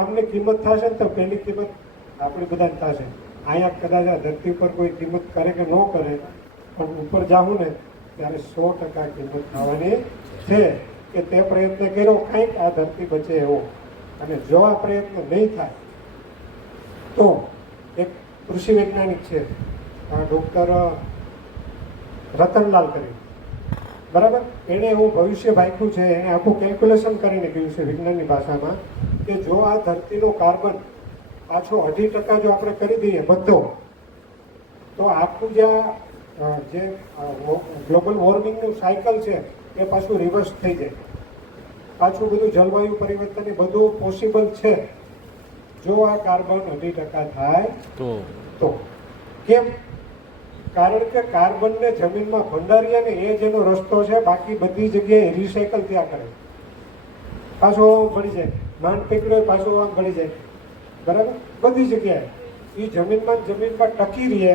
કામની કિંમત થશે ને તો પહેલી કિંમત આપણી બધાને થશે. અહીંયા કદાચ આ ધરતી પર કોઈ કિંમત કરે કે ન કરે, પણ ઉપર જાવું ને ત્યારે 100% કિંમત થવાની છે કે તે પ્રયત્ન કર્યો કંઈક આ ધરતી બચે એવો. અને જો આ પ્રયત્ન નહીં થાય તો એક કૃષિ વૈજ્ઞાનિક છે ડૉક્ટર રતનલાલ કરી, બરાબર, એણે એવું ભવિષ્ય ભાગ્યું છે, એણે આખું કેલ્ક્યુલેશન કરીને કહ્યું છે વિજ્ઞાનની ભાષામાં કે જો આ ધરતીનો કાર્બન પાછો 2.5% જો આપણે કરી દઈએ બધો, તો આખું જે ગ્લોબલ વોર્મિંગનું સાયકલ છે એ પાછું રિવર્સ થઈ જાય. પાછું બધું જલવાયુ પરિવર્તન એ બધું પોસિબલ છે જો આ કાર્બન 2.5% થાય તો. કેમ? કારણ કે કાર્બનને જમીનમાં ભંડારીએ ને એ જ એનો રસ્તો છે. બાકી બધી જગ્યાએ રિસાયકલ ત્યાં કરે, પાછો ભળી જાય. માંડ પકડ્યો પાછો આમ ભળી જાય, બરાબર. બધી જગ્યાએ એ જમીનમાં ટકી રહે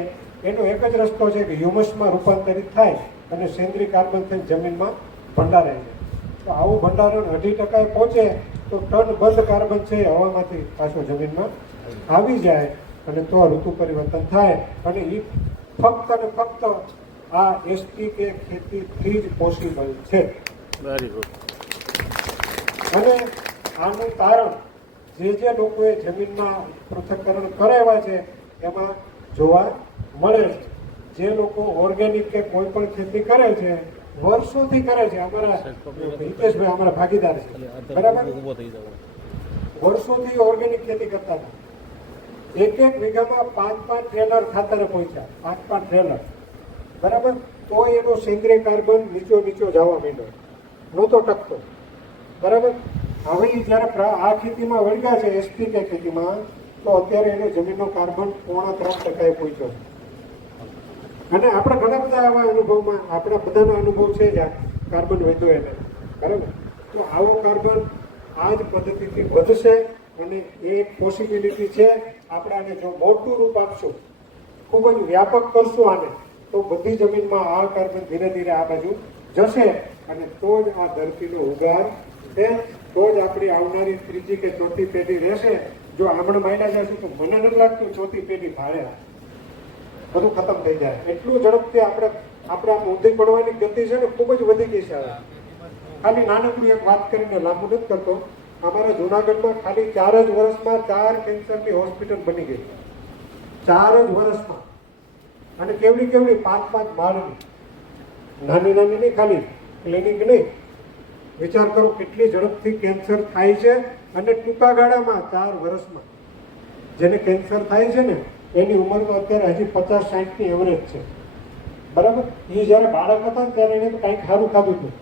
એનો એક જ રસ્તો છે કે હ્યુમસમાં રૂપાંતરિત થાય અને સેન્દ્રીય કાર્બન થઈને જમીનમાં ભંડારાય છે. તો આવું ભંડારણ 2.5% પહોંચે તો ટન બંધ કાર્બન છે હવામાંથી પાછો જમીનમાં આવી જાય અને તો ઋતુ પરિવર્તન થાય. અને એ ફક્ત અને ફક્ત આ એસટી કે ખેતીથી જ પોસિબલ છે. અને આનું કારણ જે લોકોએ જમીનમાં પૃથ્થકરણ કરાવ્યા છે એમાં જોવા મળે છે. જે લોકો ઓર્ગેનિક કે કોઈ પણ ખેતી કરે છે વર્ષોથી કરે છે, અમારા હિતેશભાઈ અમારા ભાગીદાર છે, બરાબર, વર્ષોથી ઓર્ગેનિક ખેતી કરતા હતા. એક વીઘામાં 5 ટ્રેલર ખાતર પહોંચ્યા, 5 ટ્રેલર, બરાબર. તો એનો સેન્દ્રીય કાર્બન નીચો જવા માંડ્યો, નહોતો ટકતો, બરાબર. હવે જ્યારે આ ખેતીમાં વળગ્યા છે એસટી કે ખેતીમાં, તો અત્યારે એનો જમીનનો કાર્બન 3.5% પહોંચ્યો છે. અને આપણે ઘણા બધા આવા અનુભવમાં આપણા બધાનો અનુભવ છે જ આ કાર્બન વધ્યો એને, બરાબર. તો આવો કાર્બન આ જ પદ્ધતિથી વધશે અને એ એક પોસિબિલિટી છે. આપણે આને જો મોટું રૂપ આપશું, ખૂબ જ વ્યાપક કરશું આને, તો બધી જમીનમાં આ કાર્બન ધીરે ધીરે આ બાજુ જશે અને તો જ આ ધરતીનો ઉગાર છે, તો જ આપણી આવનારી ત્રીજી કે ચોથી પેઢી રહેશે. જો આમણે માંડ્યા જશું તો મને નથી લાગતું ચોથી પેઢી ભાડે બધું ખતમ થઈ જાય. એટલું ઝડપથી આપણે ઊંધી પડવાની ગતિ છે ને ખૂબ જ વધી ગઈ છે. ખાલી નાનકડી એક વાત કરીને લાંબુ નથી કરતો. અમારા જુનાગઢમાં ખાલી 4 જ વર્ષમાં 4 કેન્સરની હોસ્પિટલ બની ગઈ, 4 જ વર્ષમાં. અને કેવડી 5 માળની, નાની નહીં, ખાલી ક્લિનિક નહીં. વિચાર કરો કેટલી ઝડપથી કેન્સર થાય છે. અને ટૂંકા ગાળામાં 4 વર્ષમાં જેને કેન્સર થાય છે ને એની ઉંમર તો અત્યારે હજી 50-60ની એવરેજ છે, બરાબર. એ જ્યારે બાળક હતા ત્યારે એને તો કંઈક સારું ખાધું હતું.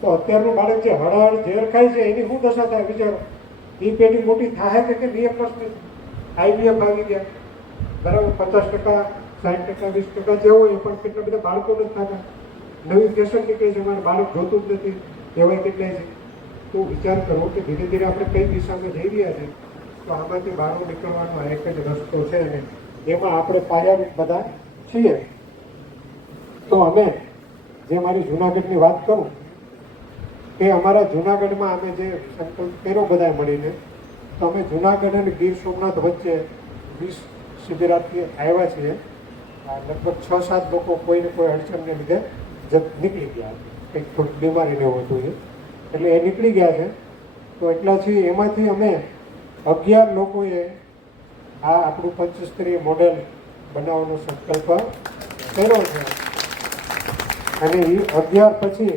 તો અત્યારનું બાળક જે હળહળ ઝેર ખાય છે એની શું દશા થાય વિચારો. એ પેઢી મોટી થાય કે નહીં? આઈવીએફ આવી ગયા, બરાબર. 50%, 60%, 20% જે હોય એ પણ કેટલા બધા બાળકો નથી થતા. નવી ફેશન નીકળી છે, અમારે બાળક જોતું જ નથી એવાય કેટલાય છે. તો વિચાર કરો કે ધીરે ધીરે આપણે કઈ દિશામાં જઈ રહ્યા છે. તો આમાંથી બહાર નીકળવાનો એક જ રસ્તો છે અને એમાં આપણે પાયા બધા છીએ. તો અમે જે મારી જુનાગઢની વાત કરું કે અમારા જુનાગઢમાં અમે જે સંકલ્પ કર્યો બધા મળીને, તો અમે જુનાગઢ અને ગીર સોમનાથ વચ્ચે 20 શિબિરાથી આવ્યા છીએ. લગભગ 6-7 લોકો કોઈને કોઈ અડચણને લીધે નીકળી ગયા, કંઈક થોડીક બીમારીને એવું હતું એટલે એ નીકળી ગયા છે. તો એટલા છીએ. એમાંથી અમે 11 લોકોએ આ આપણું પંચસ્તરીય મોડેલ બનાવવાનો સંકલ્પ કર્યો છે. અને એ 11 પછી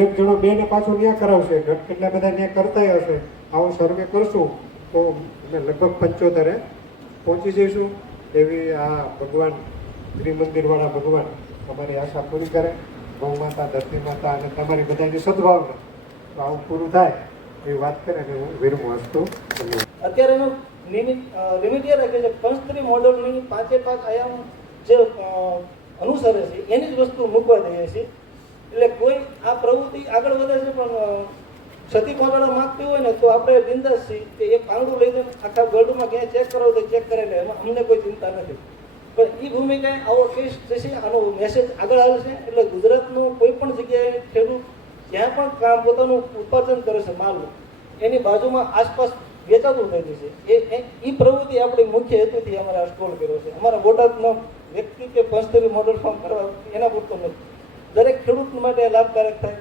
એક જણો 2ને પાછો ન્યા કરાવશે. કેટલા બધા ન્યા કરતા હશે, આવો સર્વે કરશું તો અમે લગભગ 75 પહોંચી જઈશું. એવી આ ભગવાન ત્રિમંદિરવાળા ભગવાન તમારી આશા પૂરી કરે. ગૌ માતા, ધરતી માતા અને તમારી બધાની સદભાવના તો આવું પૂરું થાય એવી વાત કરે અને હું વિરમું હસતું. અત્યારે એનું લિમિટ એ રાખે છે પંચસ્તરી મોડલની 5 આયામ જે અનુસરે છે એની જ વસ્તુ મૂકવા દઈએ છીએ. એટલે કોઈ આ પ્રવૃત્તિ આગળ વધે છે પણ ક્ષતિ પહોંચાડવા માંગતી હોય ને તો આપણે બિંદાસ છીએ કે એક આંગળું લઈને આખા વર્લ્ડમાં ક્યાંય ચેક કરાવો તો ચેક કરે લે, એમાં અમને કોઈ ચિંતા નથી. પણ એ ભૂમિકાએ આવો કેસ થશે, આનો મેસેજ આગળ આવશે. એટલે ગુજરાતનું કોઈ પણ જગ્યાએ ખેડૂત જ્યાં પણ પોતાનું ઉત્પાદન કરે છે માલનું, એની બાજુમાં આસપાસ વેચાતું થઈ જશે. એ પ્રવૃત્તિ આપણી મુખ્ય હેતુથી અમારે આ સ્ટોલ કર્યો છે. અમારા બોટાદનો વ્યક્તિ કે પંચતરી મોડલ ફાર્મ કરવા એના પૂરતો નથી, દરેક ખેડૂત માટે લાભકારક થાય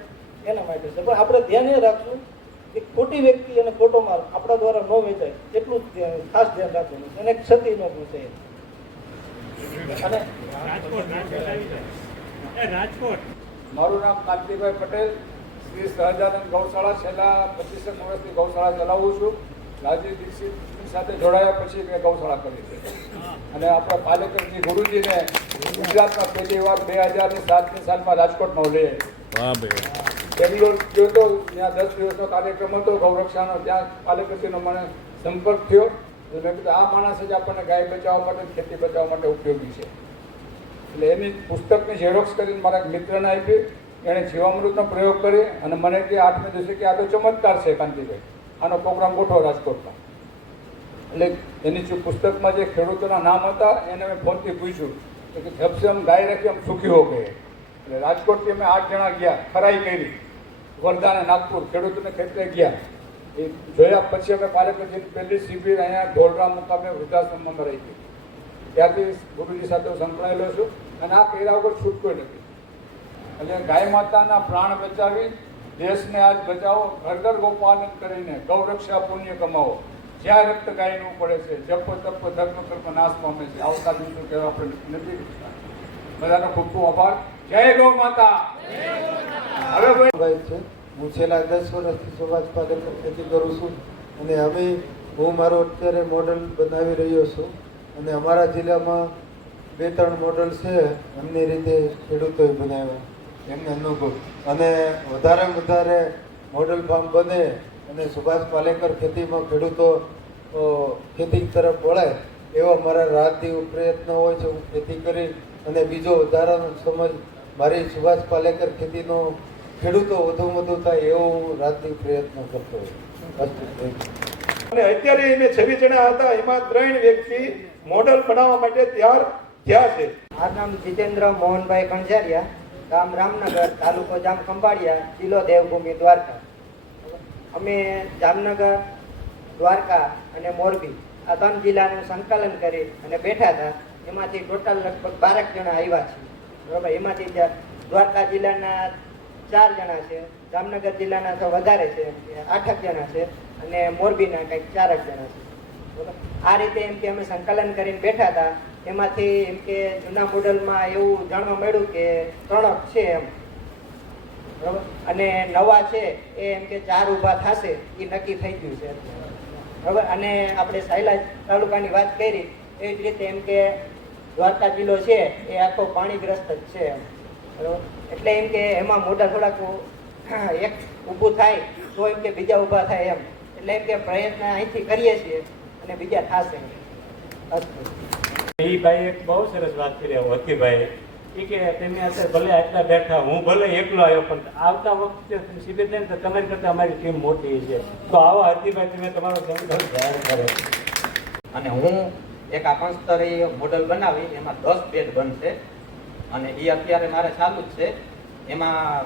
એના માટે છે. પણ આપણે ધ્યાન એ રાખશું કે ખોટી વ્યક્તિ અને ખોટો માલ આપણા દ્વારા ન વેચાય એટલું જ ખાસ ધ્યાન રાખવાનું અને ક્ષતિ ન પહોંચે. અને રાજકોટ મારું નામ કાંતિભાઈ પટેલ, શ્રી સહજાનંદ ગૌશાળા છેલ્લા 25 વર્ષથી ગૌશાળા ચલાવું છું. રાજીવ દીક્ષિતની સાથે જોડાયા પછી મેં ગૌશાળા કરી છે. અને આપણા પાલેકરજી ગુરુજીને ગુજરાતમાં પહેલી વાર 2007ની સાલમાં રાજકોટમાં લઈ બેંગ્લોર ગયો તો, ત્યાં 10 દિવસનો કાર્યક્રમ હતો ગૌરક્ષાનો. ત્યાં પાલેકરજીનો મને સંપર્ક થયો. મેં કીધું આ માણસ જ આપણને ગાય બચાવવા માટે, ખેતી બચાવવા માટે ઉપયોગી છે. એટલે એની પુસ્તકની ઝેરોક્સ કરીને મારા એક મિત્રને આપી. એણે જીવામૃતનો પ્રયોગ કરી અને મને કે 8મે દિવસે કે આ તો ચમત્કાર છે કાંતિભાઈ, આનો પ્રોગ્રામ ગોઠવો રાજકોટમાં. એટલે એની પુસ્તકમાં જે ખેડૂતોના નામ હતા એને મેં ફોનથી પૂછ્યું કે જબ સે હમ ગાય રાખી હમ સુખી હો ગયે. એટલે રાજકોટથી અમે 8 જણા ગયા, ખરાઈ કરી, વર્ધા અને નાગપુર ખેડૂતોને ખેતરે ગયા. એ જોયા પછી અમે પાલેકરજીની પહેલી શિબિર અહીંયા ઢોલરા મુકામે વૃદ્ધાશ્રમમાં રહી. ત્યારથી ગુરુજી સાથે હું સંકળાયેલો છું અને આ કર્યા વગર છૂટકો નથી. એટલે ગાય માતાના પ્રાણ બચાવી દેશને આજ બચાવો, ઘર ઘર ગોપાલન કરીને ગૌરક્ષા પુણ્ય કમાવો. જ્યાં રક્ત ગાયનું પડે છે, જપ તપ ધર્મ કર્મ નાશ પામે છે. આવતા દિવસો કહેવા આપણે નથી. બધાનો ખૂબ ખૂબ આભાર. જય ગૌ માતા. હવે ભાઈ છે, હું છેલ્લા 10 વર્ષથી સુભાષ પાલેકર ખેતી કરું છું અને હું મારો અત્યારે મોડલ બનાવી રહ્યો છું. અને અમારા જિલ્લામાં 2-3 મોડલ છે, એમની રીતે ખેડૂતોએ બનાવ્યા, એમને અનુભવ. અને વધારે મોડલ ફાર્મ બને અને સુભાષ પાલેકર ખેતીમાં ખેડૂતો ખેતી તરફ વળાય એવા મારા રાત દિવસ પ્રયત્ન હોય છે. હું ખેતી કરી અને બીજો વધારાનો સમજ મારી સુભાષ પાલેકર ખેતીનો ખેડૂતો વધુ થાય એવો હું રાત દિવસ પ્રયત્ન કરતો હોય. અને અત્યારે મેં 26 જણા હતા, એમાં 3 વ્યક્તિ મોડલ બનાવવા માટે તૈયાર થયા છે. મારું નામ જીતેન્દ્ર મોહનભાઈ કંજારિયા, ગામ રામનગર, તાલુકો જામ ખંભાળિયા, જિલ્લો દેવભૂમિ દ્વારકા. અમે જામનગર, દ્વારકા અને મોરબી આ 3 જિલ્લાનું સંકલન કરી અને બેઠા હતા. એમાંથી ટોટલ લગભગ 12 જણા આવ્યા છે. બરાબર, એમાંથી દ્વારકા જિલ્લાના 4 જણા છે, જામનગર જિલ્લાના તો વધારે છે, 8 જણા છે, અને મોરબીના કંઈક 4 જણા છે. બરાબર, આ રીતે એમ કે અમે સંકલન કરીને બેઠા હતા. એમાંથી એમ કે જૂના મોડલમાં એવું જાણવા મળ્યું કે 3 છે એમ. બરાબર, અને નવા છે એ એમ કે 4 ઊભા થશે એ નક્કી થઈ ગયું છે. બરાબર, અને આપણે સાયલા તાલુકાની વાત કરી એ જ રીતે એમ કે દ્વારકા જિલ્લો છે એ આખો પાણીગ્રસ્ત જ છે એમ. બરાબર, એટલે એમ કે એમાં મોટા થોડાક એક ઊભું થાય તો એમ કે બીજા ઊભા થાય એમ. એટલે એમ કે પ્રયત્ન અહીંથી કરીએ છીએ અને બીજા થશે. એ ભાઈ એક બહુ સરસ વાત કરી વકીભાઈ. એ કે તમે અત્યારે ભલે આટલા બેઠા, હું ભલે એકલો આવ્યો, પણ આવતા વખતે શિબિર ને તો તમારી કરતાં અમારી ટીમ મોટી છે. તો આવો હરતીભાઈ તમે તમારો સંકલ્પ જાહેર કરો. અને હું એક આ પંચસ્તરી મોડલ બનાવી એમાં 10 બેડ બનશે અને એ અત્યારે મારે ચાલુ જ છે. એમાં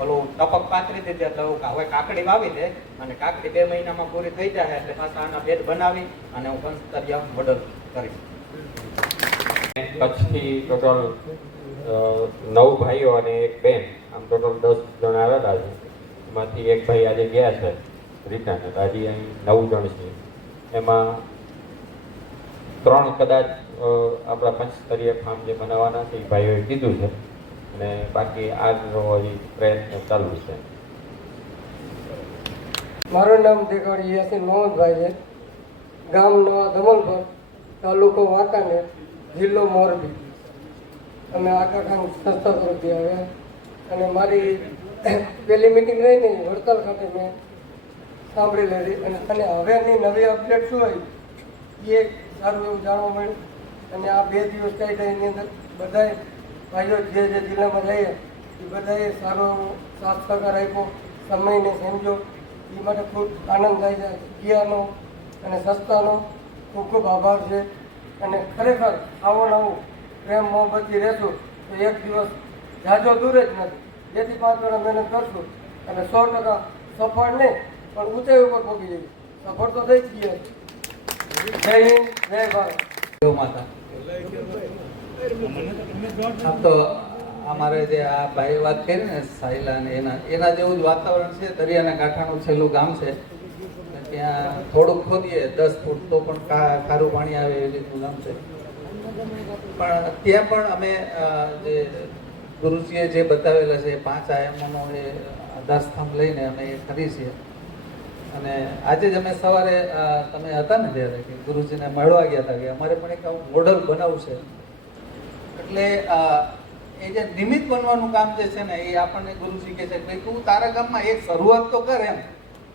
ઓલું ટપક પાથરી દીધી એટલે હવે કાકડી વાવી દે અને કાકડી 2 મહિનામાં પૂરી થઈ જાય એટલે પાછા આના બેડ બનાવી અને હું પંચસ્તરીય મોડલ કરીશ. કચ્છથી ટોટલ 9 ભાઈઓ અને 1 બેન, આમ ટોટલ 10 જણ આવેલા છે. એમાંથી એક ભાઈ આજે ગયા છે રિટર્ન, હજી અહીં 9 જણ છે. એમાં 3 કદાચ આપણા પંચસ્તરીય ફાર્મ જે બનાવવાના છે એ ભાઈઓએ કીધું છે અને બાકી આજનો હજી પ્રયત્ન ચાલુ છે. મારું નામ દેખાડી યાસીન મોહનભાઈ છે, ગામ નવા ધમલપર, તાલુકો વાંકાનેર, જિલ્લો મોરબી. અમે આખા કામ સંસ્થા તરફથી આવ્યા અને મારી પહેલી મિટિંગ રહી ને વડતાલ ખાતે મેં સાંભળી લીધી. અને હવેની નવી અપડેટ શું હોય એ સારું એવું જાણવા મળ્યું. અને આ 2 દિવસ કાયદાની અંદર બધાએ ભાઈઓ જે જિલ્લામાં જઈએ એ બધાએ સારો સાથ સહકાર આપ્યો, સમયને સમજો. એ માટે ખૂબ આનંદ થાય છે. જગ્યાનો અને સંસ્થાનો ખૂબ ખૂબ આભાર છે. અને ખરેખર આવો નવું પ્રેમ મોહબ્બતથી રહેશું તો એક દિવસ જાજો દૂર જ નથી. 2 થી 5 વર્ષ મહેનત કરશું અને 100% સફળ નહીં પણ ઊંચાઈ ઉપર પહોંચી જઈએ. સફળ તો થઈ જ ગયા છે. જય હિન્દ, જય ભારત. ગૌ માતા. આમ તો અમારે જે આ ભાઈ વાત કરી ને સાયલા ને એના જેવું જ વાતાવરણ છે. દરિયાના કાંઠાનું છેલ્લું ગામ છે. ત્યાં થોડુંક ખોદીએ 10 ફૂટ તો પણ ખારું પાણી આવે એ રીતનું ગામ છે. પણ ત્યાં પણ અમે જે ગુરુજીએ જે બતાવેલા છે 5 આયામોનો એ આધારસ્તંભ લઈને અમે એ કરીએ છીએ. અને આજે જ અમે સવારે તમે હતા ને ત્યારે કે ગુરુજીને મળવા ગયા હતા કે અમારે પણ એક આવું મોડલ બનાવવું છે. એટલે એ જે નિમિત્ત બનવાનું કામ જે છે ને એ આપણને ગુરુજી કહે છે ભાઈ તું તારા ગામમાં એક શરૂઆત તો કર એમ,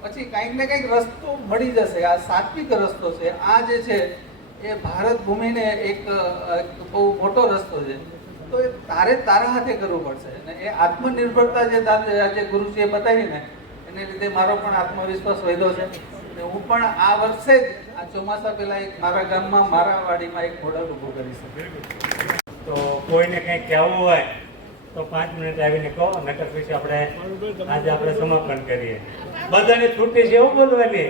પછી કંઈક ને કંઈક રસ્તો મળી જશે. આ સાત્વિક રસ્તો છે. આ જે છે એ ભારત ભૂમિને એક બહુ મોટો રસ્તો છે. તો એ તારા હાથે કરવું પડશે. અને એ આત્મનિર્ભરતા જે આજે ગુરુજીએ બતાવી ને એને લીધે મારો પણ આત્મવિશ્વાસ વધ્યો છે. હું પણ આ વર્ષે જ આ ચોમાસા પહેલા એક મારા ગામમાં મારા વાડીમાં એક મોડલ ઊભું કરીશ. તો કોઈને કંઈક કહેવું હોય તો 5 મિનિટ આવીને કહો, નકર પછી આપણે આજે આપણે સમાપન કરીએ. બધાને છૂટી છે એવું બોલવાની.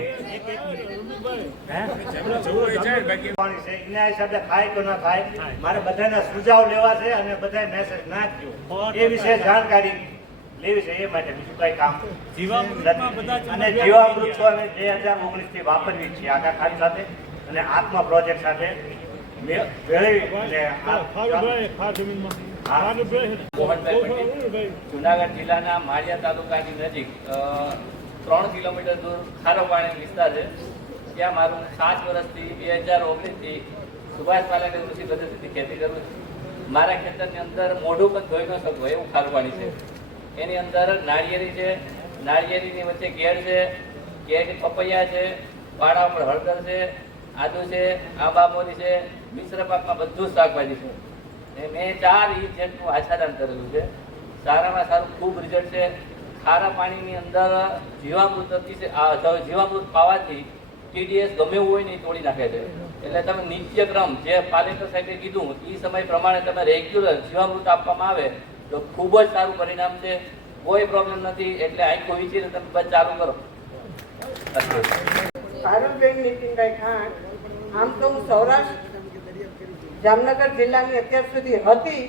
એના હિસાબે ખાય કે ના ખાય, મારે બધાના સુઝાવ લેવા છે અને બધા મેસેજ નાખ્યો એ વિશે જાણકારી લેવી છે. એ માટે બીજું કઈ કામ અને જીવામૃત 2019 થી વાપરવી છે આખા ખાત સાથે અને આત્મા પ્રોજેક્ટ સાથે જુનાગઢ જિલ્લાના માળિયા તાલુકાની નજીક 3 કિલોમીટર દૂર ખારો પાણી વિસ્તાર છે. ત્યાં મારું 7 વર્ષથી 2019 થી સુભાષ પાલેકર કૃષિ પદ્ધતિથી ખેતી કરું છું. મારા ખેતરની અંદર મોઢું પણ ધોઈ ન શકું એવું ખારું પાણી છે. એની અંદર નાળિયેરી છે, નાળિયેરીની વચ્ચે કેળ છે, કેળ પપૈયા છે, પાડા ઉપર હળદર છે, આદુ છે, આંબા મોરી છે, મિશ્ર પાકમાં બધું જ શાકભાજી છે. મેં 4 ઇંચ જેટલું આચ્છાદન કરેલું છે. સારામાં સારું ખૂબ રિઝલ્ટ છે. ખારા પાણીની અંદર જીવામૃત જીવામૃત પાવાથી TDS ગમે એવું હોય ને એ તોડી નાખે છે. એટલે તમે નિત્યક્રમ જે પાલેકર સાહેબે કીધું એ સમય પ્રમાણે તમે રેગ્યુલર જીવામૃત આપવામાં આવે તો ખૂબ જ સારું પરિણામ છે. કોઈ પ્રોબ્લેમ નથી. એટલે આખું વિચારીને તમે બસ ચાલુ કરો. પારુલબેન નીતિનભાઈ ખાંટ. આમ તો હું સૌરાષ્ટ્ર જામનગર જિલ્લાની અત્યાર સુધી હતી.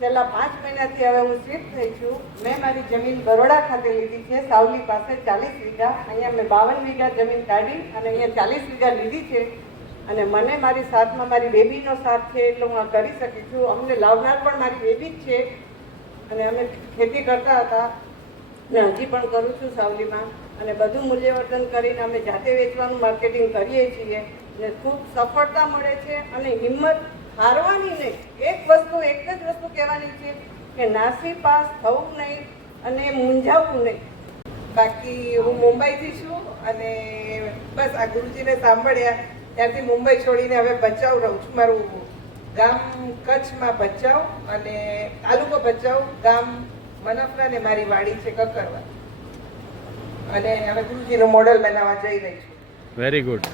છેલ્લા 5 મહિનાથી હવે હું શિફ્ટ થઈ છું. મેં મારી જમીન બરોડા ખાતે લીધી છે, સાવલી પાસે 40 વીઘા. અહીંયા મેં 52 વીઘા જમીન કાઢી અને અહીંયા 40 વીઘા લીધી છે. અને મને મારી સાથમાં મારી બેબીનો સાથ છે એટલે હું આ કરી શકી છું. અમને લાવનાર પણ મારી બેબી જ છે અને અમે ખેતી કરતા હતા ને હજી પણ કરું છું સાવલીમાં. અને બધું મૂલ્યવર્ધન કરીને અમે જાતે વેચવાનું માર્કેટિંગ કરીએ છીએ ને ખૂબ સફળતા મળે છે. અને હિંમત હારવાની નહીં. એક જ વસ્તુ કહેવાની છે કે નાસી પાસ થવું નહીં અને મૂંઝાવવું નહીં. બાકી હું મુંબઈથી છું અને બસ આ ગુરુજીને સાંભળ્યા ત્યારથી મુંબઈ છોડીને હવે ભચાઉ રહું છું. મારું ગામ કચ્છમાં ભચાઉ અને તાલુકો ભચાઉ, ગામ મનફરા ને મારી વાડી છે કકરવા. અને હવે ગુરુજીનું મોડલ બનાવવા જઈ રહી છું. Very good.